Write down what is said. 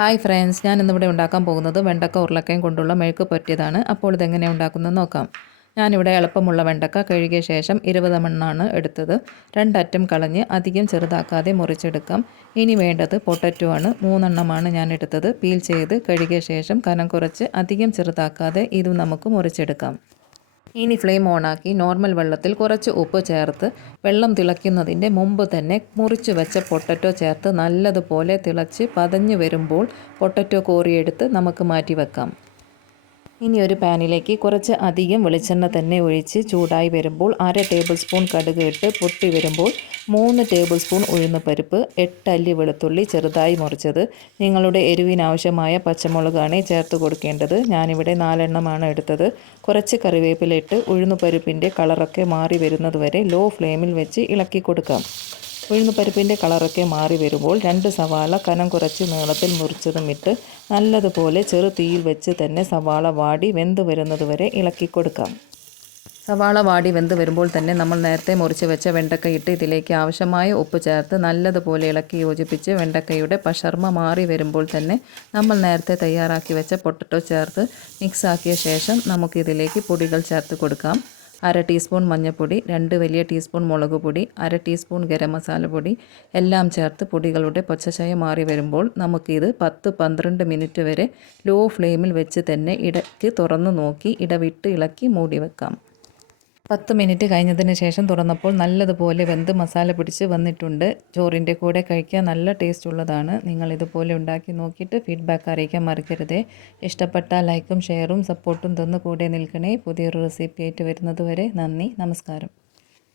Hi friends ഞാൻ ഇന്നിവിടെ ഉണ്ടാക്കാൻ പോകുന്നത് വെണ്ടക്ക ഉരുളക്കയും കൊണ്ടുള്ള മെഴുക്ക് പറ്റിയതാണ് അപ്പോൾ ഇതെങ്ങനെ ഉണ്ടാക്കുന്നത് നോക്കാം. ഞാനിവിടെ എളുപ്പമുള്ള വെണ്ടക്ക കഴുകിയ ശേഷം ഇരുപത് മണ്ണാണ് എടുത്തത്. രണ്ടറ്റം കളഞ്ഞ് അധികം ചെറുതാക്കാതെ മുറിച്ചെടുക്കാം. ഇനി വേണ്ടത് പൊട്ടറ്റോ ആണ്. മൂന്നെണ്ണമാണ് ഞാൻ എടുത്തത്. പീൽ ചെയ്ത് കഴുകിയ ശേഷം കനം കുറച്ച് അധികം ചെറുതാക്കാതെ ഇതും നമുക്ക് മുറിച്ചെടുക്കാം. ഇനി ഫ്ലെയിം ഓണാക്കി നോർമൽ വെള്ളത്തിൽ കുറച്ച് ഉപ്പ് ചേർത്ത് വെള്ളം തിളയ്ക്കുന്നതിന്റെ മുമ്പ് തന്നെ മുറിച്ച് വെച്ച പൊട്ടറ്റോ ചേർത്ത് നല്ലതുപോലെ തിളച്ച് പതഞ്ഞു വരുമ്പോൾ പൊട്ടറ്റോ കോരിയെടുത്ത് നമുക്ക് മാറ്റി വെക്കാം. ഇനി ഒരു പാനിലേക്ക് കുറച്ച് അധികം വെളിച്ചെണ്ണ തന്നെ ഒഴിച്ച് ചൂടായി വരുമ്പോൾ അര ടേബിൾ സ്പൂൺ കടുക് ഇട്ട് പൊട്ടി വരുമ്പോൾ മൂന്ന് ടേബിൾ സ്പൂൺ ഉഴുന്ന് പരിപ്പ് എട്ടല്ലി വെളുത്തുള്ളി ചെറുതായി മുറിച്ചത്. നിങ്ങളുടെ എരിവിനാവശ്യമായ പച്ചമുളകാണ് ചേർത്ത് കൊടുക്കേണ്ടത്. ഞാനിവിടെ നാലെണ്ണമാണ് എടുത്തത്. കുറച്ച് കറിവേപ്പിലിട്ട് ഉഴുന്ന് പരിപ്പിന്റെ കളറൊക്കെ മാറി വരുന്നതുവരെ ലോ ഫ്ലെയിമിൽ വെച്ച് ഇളക്കി കൊടുക്കാം. ഉഴുന്നുപരിപ്പിന്റെ കളറൊക്കെ മാറി വരുമ്പോൾ രണ്ട് സവാള കനം കുറച്ച് നീളത്തിൽ മുറിച്ചതും ഇട്ട് നല്ലതുപോലെ ചെറു തീയിൽ വെച്ച് തന്നെ സവാള വാടി വെന്ത് വരുന്നത് വരെ ഇളക്കി കൊടുക്കാം. സവാള വാടി വെന്ത് വരുമ്പോൾ തന്നെ നമ്മൾ നേരത്തെ മുറിച്ച് വെച്ച വെണ്ടക്ക ഇട്ട് ഇതിലേക്ക് ആവശ്യമായ ഉപ്പ് ചേർത്ത് നല്ലതുപോലെ ഇളക്കി യോജിപ്പിച്ച് വെണ്ടക്കയുടെ പശർമ മാറി വരുമ്പോൾ തന്നെ നമ്മൾ നേരത്തെ തയ്യാറാക്കി വെച്ച പൊട്ടറ്റോ ചേർത്ത് മിക്സാക്കിയ ശേഷം നമുക്കിതിലേക്ക് പൊടികൾ ചേർത്ത് കൊടുക്കാം. അര ടീസ്പൂൺ മഞ്ഞൾപ്പൊടി രണ്ട് വലിയ ടീസ്പൂൺ മുളക് പൊടി അര ടീസ്പൂൺ ഗരം മസാല പൊടി എല്ലാം ചേർത്ത് പൊടികളുടെ പച്ചച്ചയ മാറി വരുമ്പോൾ നമുക്കിത് പത്ത് പന്ത്രണ്ട് മിനിറ്റ് വരെ ലോ ഫ്ലെയിമിൽ വെച്ച് തന്നെ ഇടയ്ക്ക് തുറന്നു നോക്കി ഇടവിട്ട് ഇളക്കി മൂടി വെക്കാം. പത്ത് മിനിറ്റ് കഴിഞ്ഞതിന് ശേഷം തുറന്നപ്പോൾ നല്ലതുപോലെ വെന്ത് മസാല പിടിച്ച് വന്നിട്ടുണ്ട്. ചോറിന്റെ കൂടെ കഴിക്കാൻ നല്ല ടേസ്റ്റ് ഉള്ളതാണ്. നിങ്ങൾ ഇതുപോലെ ഉണ്ടാക്കി നോക്കിയിട്ട് ഫീഡ്ബാക്ക് അറിയിക്കാൻ മറക്കരുതേ. ഇഷ്ടപ്പെട്ട ലൈക്കും ഷെയറും സപ്പോർട്ടും തന്നു കൂടെ നിൽക്കണേ. പുതിയൊരു റെസിപ്പി ആയിട്ട് വരുന്നത് വരെ നന്ദി നമസ്കാരം.